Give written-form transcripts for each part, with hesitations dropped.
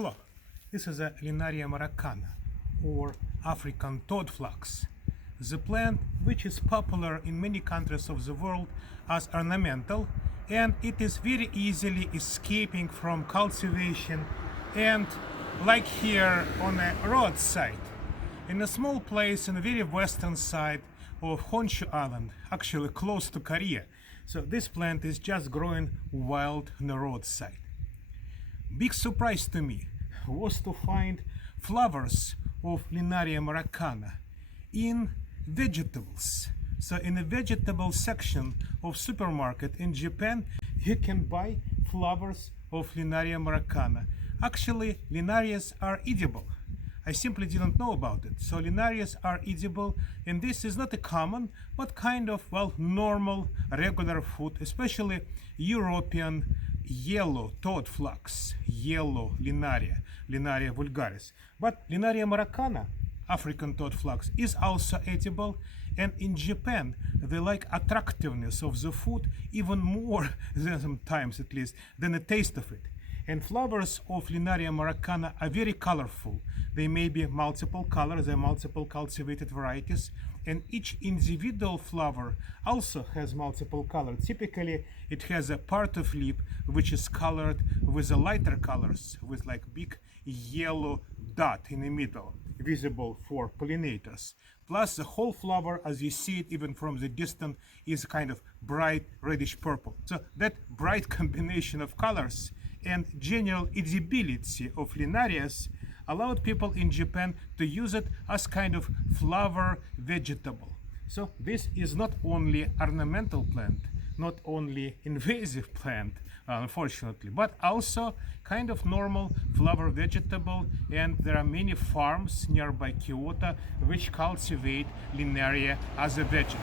Hello, this is a Linaria maracana, or African toadflax, the plant which is popular in many countries of the world as ornamental, and it is very easily escaping from cultivation, and like here on a roadside, in a small place in the very western side of Honshu Island, actually close to Korea. So this plant is just growing wild on the roadside. Big surprise to me was to find flowers of Linaria maracana in vegetables. So in the vegetable section of supermarket in Japan, you can buy flowers of Linaria maracana. Actually, Linarias are edible. I simply didn't know about it. So Linarias are edible, and this is not a common, but kind of, well, normal, regular food, especially European yellow toadflax, yellow Linaria, Linaria vulgaris. But Linaria maracana, African toadflax, is also edible, and in Japan they like attractiveness of the food even more than sometimes at least than the taste of it. And flowers of Linaria maracana are very colorful. They may be multiple colors, they're multiple cultivated varieties, and each individual flower also has multiple colors. Typically, it has a part of leaf which is colored with the lighter colors, with like big yellow dot in the middle, visible for pollinators. Plus, the whole flower, as you see it even from the distance, is kind of bright reddish purple. So that bright combination of colors and general edibility of Linarias allowed people in Japan to use it as kind of flower vegetable. So this is not only ornamental plant, not only invasive plant, unfortunately, but also kind of normal flower vegetable, and there are many farms nearby Kyoto which cultivate Linaria as a vegetable.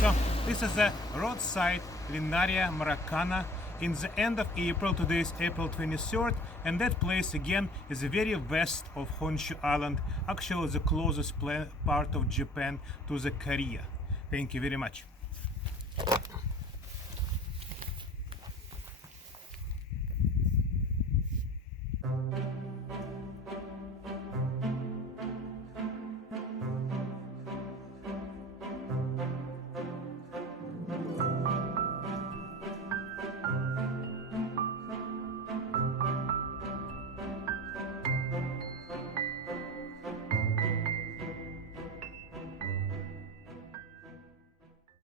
So this is a roadside Linaria maracana in the end of April. Today is April 23rd, and that place again is the very west of Honshu Island, actually the closest part of Japan to the Korea. Thank you very much.